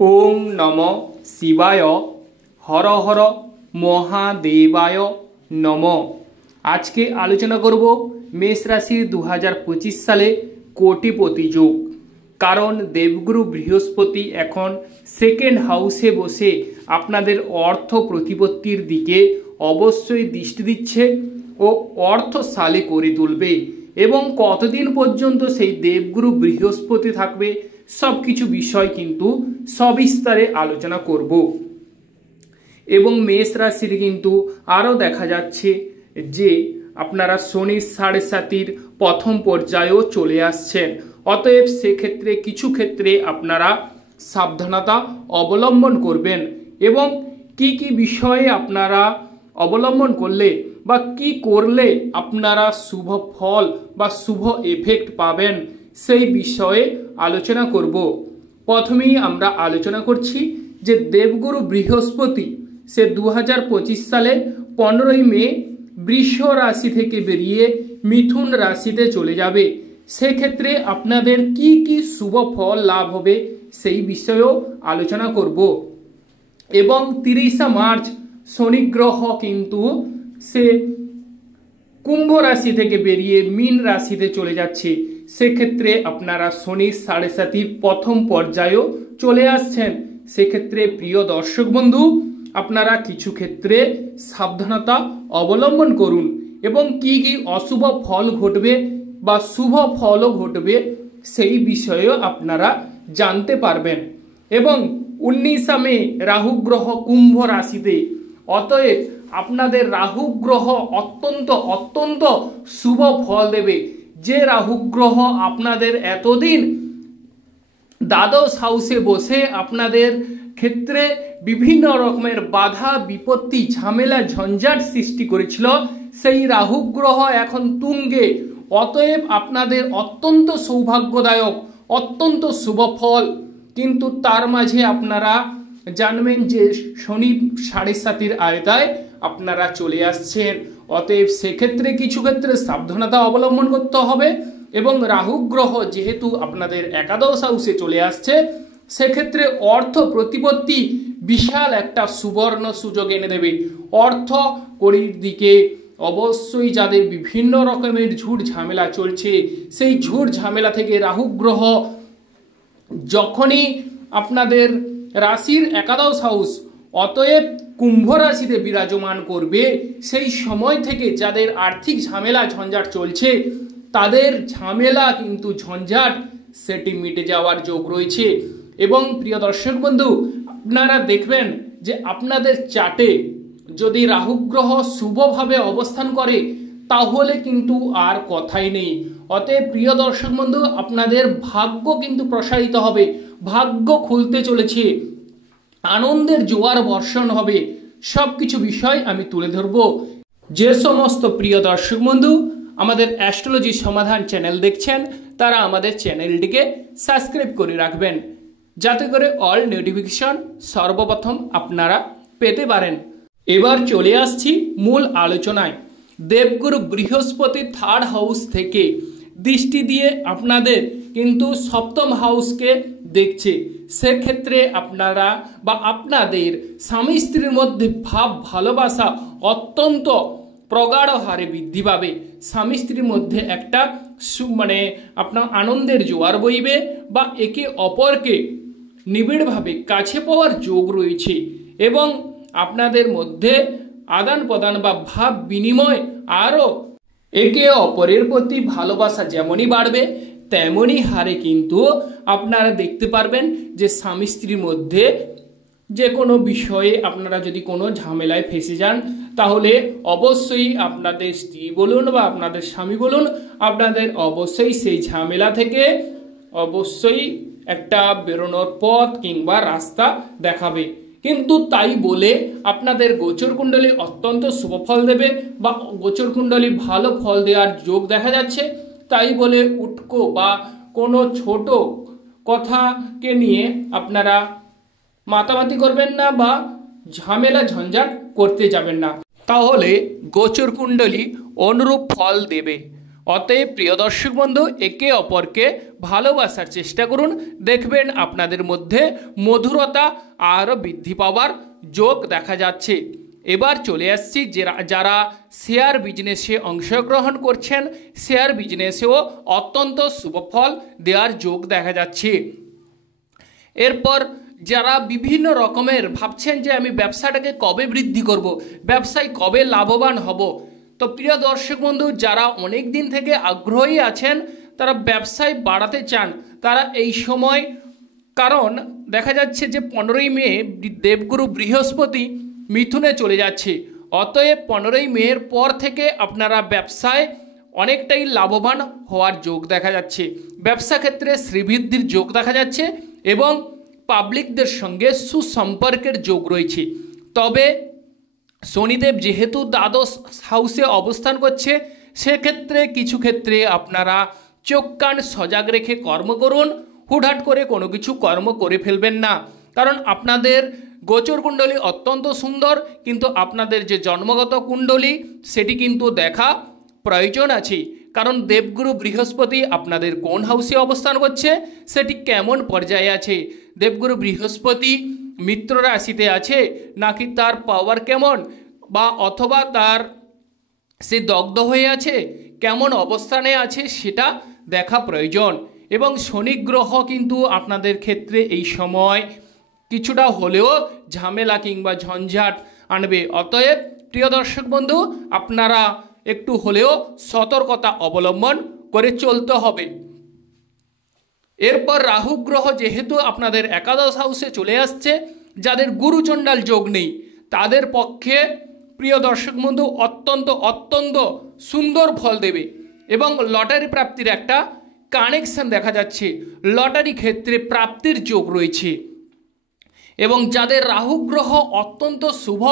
ओम नमो शिवाय हर हर महादेवाय नमो। आज के आलोचना करब मेष राशि 2025 साले कोटिपति योग। कारण देवगुरु बृहस्पति एखन सेकेंड हाउसे बसे आपनादेर अर्थ प्रतिपत्तिर दिके अवश्यई दृष्टि दिच्छे ओ अर्थशाली करे तुलबे एवं कतदिन पर्यन्त सेई देवगुरु बृहस्पति थाकबे सबकिछु विषय किन्तु सविस्तारे आलोचना करब। एवं मेष राशिर किन्तु आरो देखा जाच्छे जे आपनारा शनि 7.5 प्रथम पर्यायेও चले आसछेन। अतएव से क्षेत्रे किछु क्षेत्रे आपनारा साबधानता अवलम्बन करबेन एवं की विषये आपनारा अवलम्बन करले बा की करले आपनारा शुभ फल बा शुभ एफेक्ट पाबेन सेई विषये आलोचना करब। प्रथमेई आमरा आलोचना करछि जे देवगुरु बृहस्पति से 2025 साले 15 मे वृष राशि थेके बेरिये मिथुन राशिते चले जाबे। से क्षेत्रे आपनादेर की शुभ फल लाभ होबे सेई विषयेও आलोचना करब। एवं 30 मार्च शनि ग्रह किन्तु से कुम्भ राशि थेके बेरिये मीन राशिते चले जाच्छे। से क्षेत्रे आपनारा शनि 7.5 प्रथम पर्यायेও चले आसछेन। से क्षेत्रे प्रिय दर्शक बंधु आपनारा किछु क्षेत्रे साबधानता अवलम्बन करुन एवं की अशुभ फल घटबे बा शुभ फलও घटबे सेई विषये आपनारा जानते पारबेन। एवं 19 मे राहु ग्रह कुम्भ राशिते। अतएव आपनादेर राहु ग्रह अत्यंत अत्यंत शुभ फल देबे। जे राहु ग्रह आपनादेर एतदिन द्वादश हाउसे बसे आपनादेर क्षेत्रे विभिन्न रकमेर बाधा विपत्ति झमेला झंझाट सृष्टि करेछिलो सेई राहु ग्रह एखन तुंगे। अतएव आपनादेर अत्यंत सौभाग्यदायक अत्यंत शुभ फल किन्तु तार माझे आपनारा जानबेन जे शनि 7.5 आयताय आपनारा चले आसछेन। अतएव से क्षेत्रे किछु क्षेत्रे साबधानता अवलम्बन करते हबे एवं राहु ग्रह जेहेतु आपनादेर एकादश हाउसे चले आसछे से क्षेत्रे अर्थ प्रतिपत्ति विशाल एकटा सुवर्ण सुयोग एने देबे। अर्थ कड़िर दिके अवश्यई जादेर विभिन्न रकमेर झूठ झामेला चलछे सेई झूठ झामेला थेके राहु ग्रह जखनी आपनादेर राशिर एकादश हाउस अतएव कुम्भ राशिते विराजमान करबे सेई समय थेके जादेर आर्थिक झमेला झंझाट चलछे तादेर झमेला किन्तु झंझाट सेटी मिटे जावार योग रयेछे। एवं प्रिय दर्शक बंधु आपनारा देखबेन जे आपनादेर चार्टे यदि राहु ग्रह शुभ भावे अवस्थान करे ताहले किन्तु आर कथाई नेই। अतएव प्रिय दर्शक बंधु आपनादेर भाग्य किन्तु प्रसारित हबे, भाग्य खुलते चलेछे, आनंदेर जोयार बर्षण हबे। सबकिछु विषय आमी तुले धरबो। जे समस्त प्रिय दर्शक बंधु आमादेर एस्ट्रोलजी समाधान चैनल देखछेन तारा आमादेर चैनलटिके सबस्क्राइब करे राखबेन जाते करे अल नोटिफिकेशन सर्वप्रथम आपनारा पेते पारेन। एबार चले आसछि मूल आलोचनाय। देवगुरु बृहस्पति 3rd हाउस थेके दृष्टि दिए आपनादेर किन्तु सप्तम हाउस के देखछे। से क्षेत्रे आपनारा बा आपनादेर स्वामी स्त्रीर मध्य भाव भालोबासा अत्यंत प्रगाढ़ हारे बृद्धि पाबे। स्वामी स्त्रीर मध्य एकटा माने आपनार आनंदेर जोयार बइबे बा एके अपरके निबिड़ भावे काछे पाওয়ার योग रयेछे एवं आपनादेर मध्य आदान प्रदान बा भाव विनिमय आरो एके अपरेर प्रति भालोबासा जेमनই बाड़बे तेमनই हारे किन्तु आपनारा देखते पारबेन जे स्वामी स्त्रीर मध्य जे कोनो विषये आपनारा यदि कोनो झमेलाय फेसे जान ताहले अवश्यई आपनादेर स्त्री बोलुन बा आपनादेर स्वामी बोलुन आपनादेर अवश्यई सेई झमेला थेके अवश्यई एकटा बेरोनोर पथ किंबा रास्ता देखाबे। किन्तु ताई बोले आपनादेर गोचर कुंडली अत्यंत शुभ फल देबे बा गोचर कुंडली भालो फल देওয়ার योग देखा जाच्छे ताई बोले उटको बा कोनो छोटो कथाके निये आपनारा मातामाति करबेन ना बा झमेला झंझाट करते जाबेन ना ताहले गोचर कुंडली अनुरूप फल देबे। অতএব প্রিয় দর্শক বন্ধু, একে অপরকে ভালোবাসার চেষ্টা করুন, দেখবেন আপনাদের মধ্যে মধুরতা আরও বৃদ্ধি পাওয়ার যোগ দেখা যাচ্ছে। এবার চলে আসছি যারা শেয়ার বিজনেসে অংশগ্রহণ করছেন, শেয়ার বিজনেসেও অত্যন্ত শুভফল দেওয়ার যোগ দেখা যাচ্ছে। এরপর যারা বিভিন্ন রকমের ভাবছেন যে আমি ব্যবসাটাকে কবে বৃদ্ধি করব, ব্যবসায় কবে লাভবান হব, তো প্রিয় দর্শক বন্ধু, যারা অনেক দিন থেকে আগ্রহী আছেন, তারা ব্যবসায় বাড়াতে চান, তারা এই সময়, কারণ দেখা যাচ্ছে যে 15ই মে দেবগুরু বৃহস্পতি মিথুনে চলে যাচ্ছে। অতএব 15ই মের পর থেকে আপনারা ব্যবসায় অনেকটাই লাভবান হওয়ার যোগ দেখা যাচ্ছে। ব্যবসা ক্ষেত্রে শ্রীবৃদ্ধির যোগ দেখা যাচ্ছে এবং পাবলিকদের সঙ্গে সুসম্পর্কের যোগ রয়েছে। তবে শনিদেব যেহেতু দ্বাদশ হাউসে অবস্থান করছে, সেক্ষেত্রে কিছু ক্ষেত্রে আপনারা চোখ কান সজাগ রেখে কর্ম করুন। হুটহাট করে কোনো কিছু কর্ম করে ফেলবেন না, কারণ আপনাদের গোচর কুণ্ডলী অত্যন্ত সুন্দর, কিন্তু আপনাদের যে জন্মগত কুণ্ডলী সেটি কিন্তু দেখা প্রয়োজন আছে। কারণ দেবগুরু বৃহস্পতি আপনাদের কোন হাউসে অবস্থান করছে, সেটি কেমন পর্যায়ে আছে, দেবগুরু বৃহস্পতি মিত্র রাশিতে আছে নাকি তার পাওয়ার কেমন, বা অথবা তার সে দগ্ধ হয়ে আছে, কেমন অবস্থানে আছে সেটা দেখা প্রয়োজন। এবং শনি গ্রহ কিন্তু আপনাদের ক্ষেত্রে এই সময় কিছুটা হলেও ঝামেলা কিংবা ঝঞ্ঝাট আনবে। অতএব প্রিয় দর্শক বন্ধু, আপনারা একটু হলেও সতর্কতা অবলম্বন করে চলতে হবে। এরপর রাহু গ্রহ যেহেতু আপনাদের একাদশ হাউসে চলে আসছে, যাদের গুরুচণ্ডাল যোগ নেই তাদের পক্ষে প্রিয় দর্শক বন্ধু অত্যন্ত সুন্দর ফল দেবে এবং লটারি প্রাপ্তির একটা কানেকশন দেখা যাচ্ছে। লটারি ক্ষেত্রে প্রাপ্তির যোগ রয়েছে এবং যাদের রাহু গ্রহ অত্যন্ত শুভ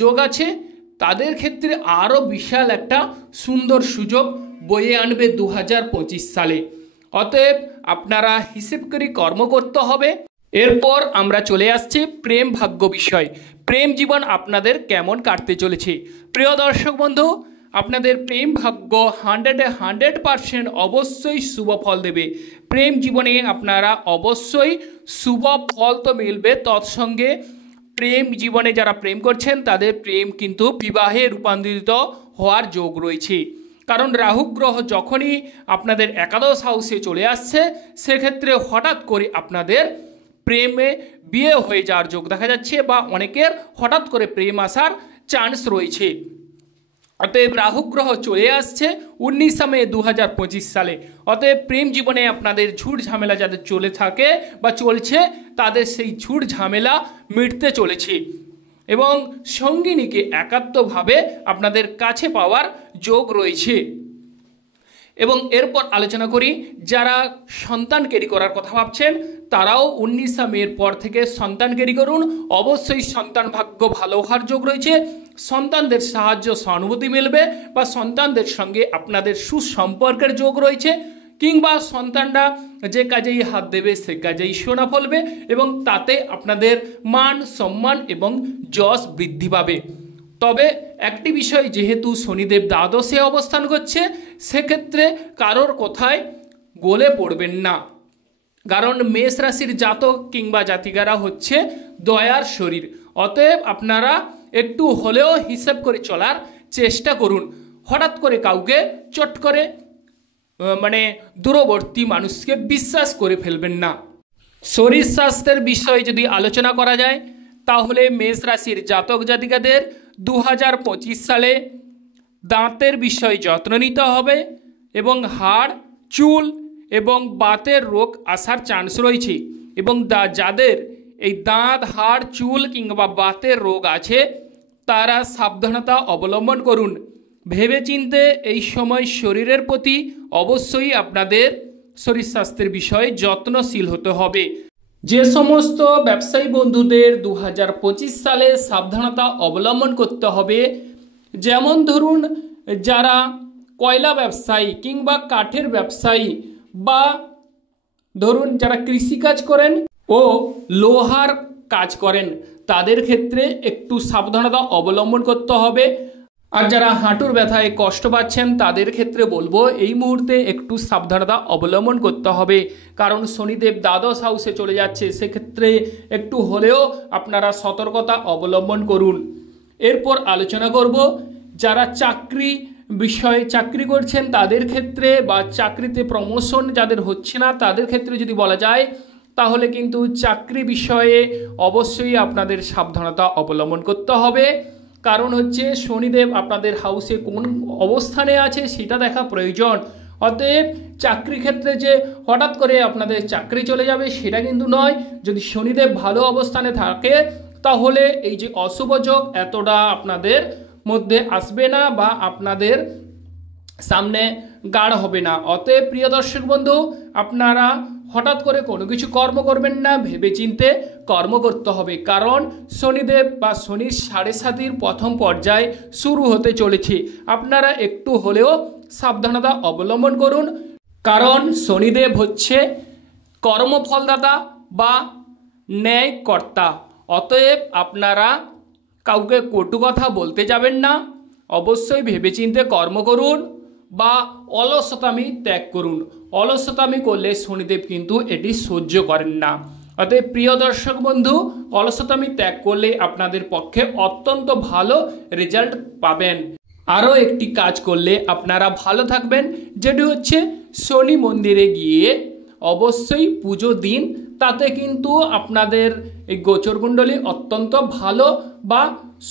যোগ আছে, তাদের ক্ষেত্রে আরও বিশাল একটা সুন্দর সুযোগ বয়ে আনবে 2025 সালে। অতএব আপনারা হিসেব করে কর্ম করতে হবে। এরপর আমরা চলে আসছি প্রেম ভাগ্য বিষয়। প্রেম জীবন আপনাদের কেমন কাটতে চলেছে? প্রিয় দর্শক বন্ধু, আপনাদের প্রেম ভাগ্য 100% অবশ্যই শুভ ফল দেবে। প্রেম জীবনে আপনারা অবশ্যই শুভ ফল তো মিলবে, তৎসঙ্গে প্রেম জীবনে যারা প্রেম করছেন তাদের প্রেম কিন্তু বিবাহে রূপান্তরিত হওয়ার যোগ রয়েছে। কারণ রাহু গ্রহ যখনই আপনাদের একাদশ হাউসে চলে আসছে, সেক্ষেত্রে হঠাৎ করে আপনাদের প্রেমে বিয়ে হয়ে যাওয়ার যোগ দেখা যাচ্ছে, বা অনেকের হঠাৎ করে প্রেম আসার চান্স রয়েছে। অতএব রাহু গ্রহ চলে আসছে 19 মে 2025 সালে। অতএব প্রেম জীবনে আপনাদের ঝুট ঝামেলা যাদের চলে থাকে বা চলছে, তাদের সেই ঝুট ঝামেলা মিটতে চলেছে এবং সঙ্গিনীকে একাত্মভাবে আপনাদের কাছে পাওয়ার যোগ রয়েছে। এবং এরপর আলোচনা করি যারা সন্তান ক্যারি করার কথা ভাবছেন, তারাও 19 মের পর থেকে সন্তান ক্যারি করুন। অবশ্যই সন্তান ভাগ্য ভালো হওয়ার যোগ রয়েছে, সন্তানদের সাহায্য সহানুভূতি মিলবে, বা সন্তানদের সঙ্গে আপনাদের সুসম্পর্কের যোগ রয়েছে, কিংবা সন্তানরা যে কাজেই হাত দেবে সে কাজেই সোনা ফলবে এবং তাতে আপনাদের মান সম্মান এবং যশ বৃদ্ধি পাবে। তবে একটি বিষয়, যেহেতু শনিদেব দ্বাদশে অবস্থান করছে, সেক্ষেত্রে কারোর কথায় গলে পড়বেন না, কারণ মেষ রাশির জাতক কিংবা জাতিকারা হচ্ছে দয়ার শরীর। অতএব আপনারা একটু হলেও হিসাব করে চলার চেষ্টা করুন। হঠাৎ করে কাউকে চট করে দূরবর্তী মানুষকে বিশ্বাস করে ফেলবেন না। শরীর স্বাস্থ্যের বিষয়ে যদি আলোচনা করা যায়, তাহলে মেষ রাশির জাতক জাতিকাদের 2025 সালে দাঁতের বিষয়ে যত্ন নিতে হবে এবং হাড়, চুল এবং বাতের রোগ আসার চান্স রয়েছে। এবং যাদের এই দাঁত, হাড়, চুল কিংবা বাতের রোগ আছে, তারা সাবধানতা অবলম্বন করুন। ভেবেচিন্তে এই সময় শরীরের প্রতি অবশ্যই আপনাদের শরীর স্বাস্থ্যের বিষয়ে যত্নশীল হতে হবে। যে সমস্ত ব্যবসায়ী বন্ধুদের 2025 সালে সাবধানতা অবলম্বন করতে হবে, যেমন ধরুন যারা কয়লা ব্যবসায়ী কিংবা কাঠের ব্যবসায়ী, বা ধরুন যারা কৃষিকাজ করেন ও লোহার কাজ করেন, তাদের ক্ষেত্রে একটু সাবধানতা অবলম্বন করতে হবে। আর যারা হাঁটুর ব্যথায় কষ্ট পাচ্ছেন তাদের ক্ষেত্রে বলবো এই মুহূর্তে একটু সাবধানতা অবলম্বন করতে হবে, কারণ শনিদেব দ্বাদশ হাউসে চলে যাচ্ছে। সেক্ষেত্রে একটু হলেও আপনারা সতর্কতা অবলম্বন করুন। এরপর আলোচনা করব যারা চাকরি করছেন তাদের ক্ষেত্রে, বা চাকরিতে প্রমোশন যাদের হচ্ছে না তাদের ক্ষেত্রে যদি বলা যায়, তাহলে কিন্তু চাকরি বিষয়ে অবশ্যই আপনাদের সাবধানতা অবলম্বন করতে হবে। কারণ হচ্ছে শনিদেব আপনাদের হাউসে কোন অবস্থানে আছে সেটা দেখা প্রয়োজন। অতএব চাকরি ক্ষেত্রে যে হঠাৎ করে আপনাদের চাকরি চলে যাবে সেটা কিন্তু নয়। যদি শনিদেব ভালো অবস্থানে থাকে তাহলে এই যে অশুভ যোগ এতটা আপনাদের মধ্যে আসবে না, বা আপনাদের সামনে গাঢ় হবে না। অতএব প্রিয় দর্শক বন্ধু, আপনারা হঠাৎ করে কোনো কিছু কর্ম করবেন না, ভেবেচিন্তে কর্ম করতে হবে। কারণ শনিদেব বা শনির 7.5 প্রথম পর্যায় শুরু হতে চলেছে। আপনারা একটু হলেও সাবধানতা অবলম্বন করুন, কারণ শনিদেব হচ্ছে কর্মফলদাতা বা ন্যায়কর্তা। অতএব আপনারা কাউকে কটু কথা বলতে যাবেন না, অবশ্যই ভেবেচিন্তে কর্ম করুন বা অলসতামি ত্যাগ করুন। অলসতামি করলে শনিদেব কিন্তু এটি সহ্য করেন না। অতএব প্রিয় দর্শক বন্ধু, অলসতামি ত্যাগ করলে আপনাদের পক্ষে অত্যন্ত ভালো রেজাল্ট পাবেন। আরও একটি কাজ করলে আপনারা ভালো থাকবেন, যেটি হচ্ছে শনি মন্দিরে গিয়ে অবশ্যই পুজো দিন। তাতে কিন্তু আপনাদের এই গোচরকুণ্ডলী অত্যন্ত ভালো বা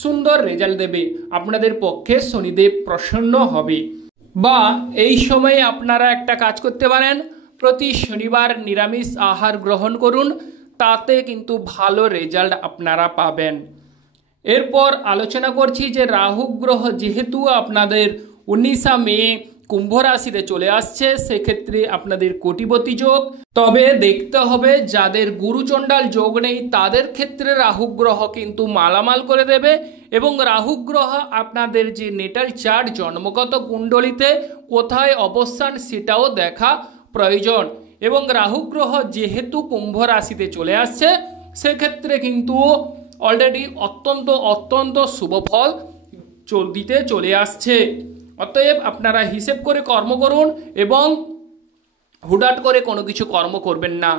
সুন্দর রেজাল্ট দেবে। আপনাদের পক্ষে শনিদেব প্রসন্ন হবে। বা এই সময়ে আপনারা একটা কাজ করতে পারেন, প্রতি শনিবার নিরামিষ আহার গ্রহণ করুন, তাতে কিন্তু ভালো রেজাল্ট আপনারা পাবেন। এরপর আলোচনা করছি যে রাহু গ্রহ যেহেতু আপনাদের 19 মে কুম্ভ রাশিতে চলে আসছে, সেক্ষেত্রে আপনাদের কোটিপতি যোগ। তবে দেখতে হবে যাদের গুরুচণ্ডাল যোগ নেই তাদের ক্ষেত্রে রাহু গ্রহ কিন্তু মালামাল করে দেবে। এবং রাহু গ্রহ আপনাদের যে নেটাল চার্ট জন্মগত কুণ্ডলিতে কোথায় অবস্থান সেটাও দেখা প্রয়োজন। এবং রাহু গ্রহ যেহেতু কুম্ভ রাশিতে চলে আসছে, সেক্ষেত্রে কিন্তু অলরেডি অত্যন্ত শুভ ফল দিতে চলে আসছে। অতএব আপনারা হিসেব করে কর্ম করুন এবং হুটহাট করে কোনো কিছু কর্ম করবেন না।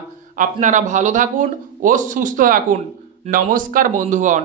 আপনারা ভালো থাকুন ও সুস্থ থাকুন। নমস্কার বন্ধুগণ।